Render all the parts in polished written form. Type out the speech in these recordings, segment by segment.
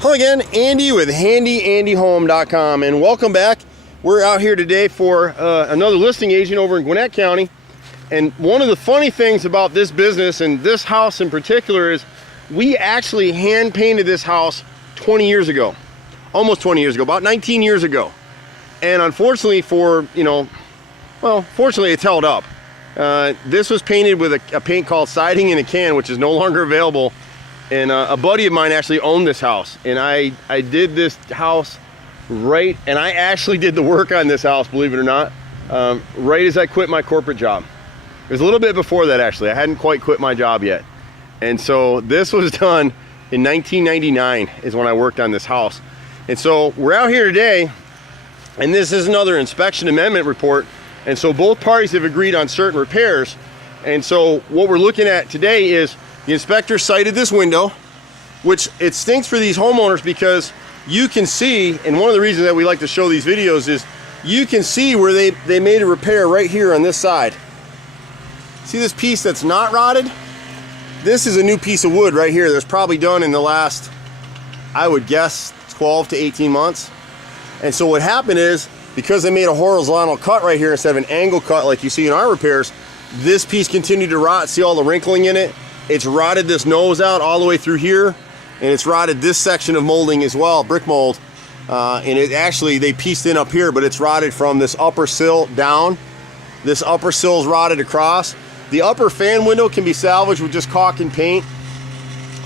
Hello again, Andy with HandyANDYHome.com, and welcome back. We're out here today for another listing agent over in Gwinnett County. And one of the funny things about this business and this house in particular is we actually hand painted this house 20 years ago, almost 20 years ago, about 19 years ago. And unfortunately fortunately it's held up. This was painted with a paint called Siding in a can, which is no longer available. And a buddy of mine actually owned this house, and I did this house right, and I actually did the work on this house, believe it or not, right as I quit my corporate job. It was a little bit before that, actually. I hadn't quite quit my job yet. And so this was done in 1999 is when I worked on this house. And so we're out here today, and this is another inspection amendment report. And so both parties have agreed on certain repairs. And so what we're looking at today is the inspector cited this window, which it stinks for these homeowners because you can see, and one of the reasons that we like to show these videos is you can see where they made a repair right here on this side. See this piece that's not rotted? This is a new piece of wood right here that's probably done in the last, I would guess, 12 to 18 months. And so what happened is, because they made a horizontal cut right here instead of an angle cut like you see in our repairs, this piece continued to rot. See all the wrinkling in it? It's rotted this nose out all the way through here, and it's rotted this section of molding as well, brick mold. And it actually, they pieced in up here, but it's rotted from this upper sill down. This upper sill's rotted across. The upper fan window can be salvaged with just caulk and paint.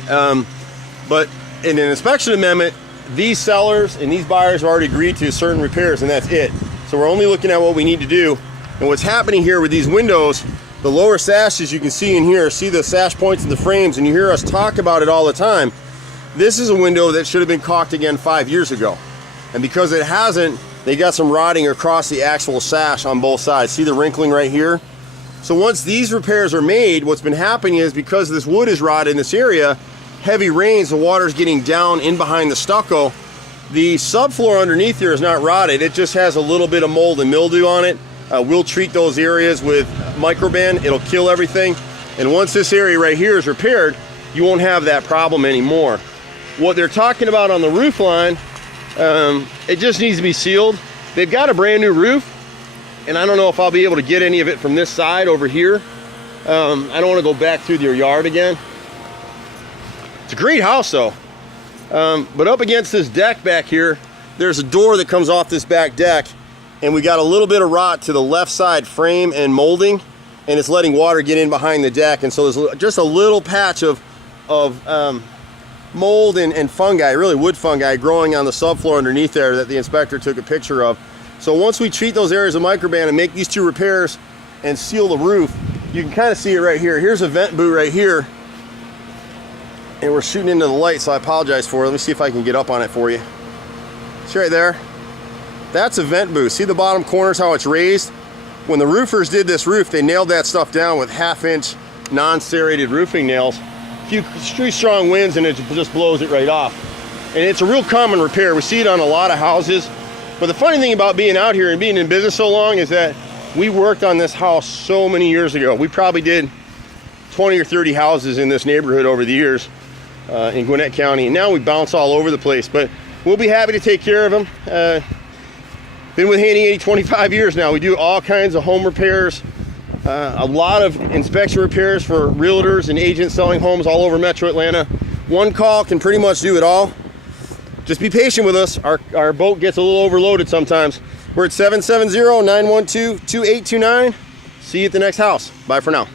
But in an inspection amendment, these sellers and these buyers have already agreed to certain repairs, and that's it. So we're only looking at what we need to do. And what's happening here with these windows, the lower sashes you can see in here, see the sash points in the frames, and you hear us talk about it all the time. This is a window that should have been caulked again 5 years ago. And because it hasn't, they got some rotting across the actual sash on both sides. See the wrinkling right here? So once these repairs are made, what's been happening is because this wood is rotted in this area, heavy rains, the water's getting down in behind the stucco. The subfloor underneath here is not rotted, it just has a little bit of mold and mildew on it. We'll treat those areas with microban. It'll kill everything. And once this area right here is repaired, you won't have that problem anymore. What they're talking about on the roof line, it just needs to be sealed. They've got a brand new roof, and I don't know if I'll be able to get any of it from this side over here. I don't want to go back through your yard again. It's a great house though. But up against this deck back here, there's a door that comes off this back deck, and we got a little bit of rot to the left side frame and molding, and it's letting water get in behind the deck. And so there's just a little patch of mold and fungi, really wood fungi, growing on the subfloor underneath there that the inspector took a picture of. So once we treat those areas of microban and make these two repairs and seal the roof, you can kind of see it right here. Here's a vent boot right here, and we're shooting into the light, so I apologize for it. Let me see if I can get up on it for you. See right there? That's a vent boot. See the bottom corners, how it's raised? When the roofers did this roof, they nailed that stuff down with 1/2-inch non-serrated roofing nails. A few strong winds and it just blows it right off. And it's a real common repair. We see it on a lot of houses. But the funny thing about being out here and being in business so long is that we worked on this house so many years ago. We probably did 20 or 30 houses in this neighborhood over the years in Gwinnett County. And now we bounce all over the place. But we'll be happy to take care of them. Been with HandyANdy 25 years now. We do all kinds of home repairs, a lot of inspection repairs for realtors and agents selling homes all over Metro Atlanta. One call can pretty much do it all. Just be patient with us. Our boat gets a little overloaded sometimes. We're at 770-912-2829. See you at the next house. Bye for now.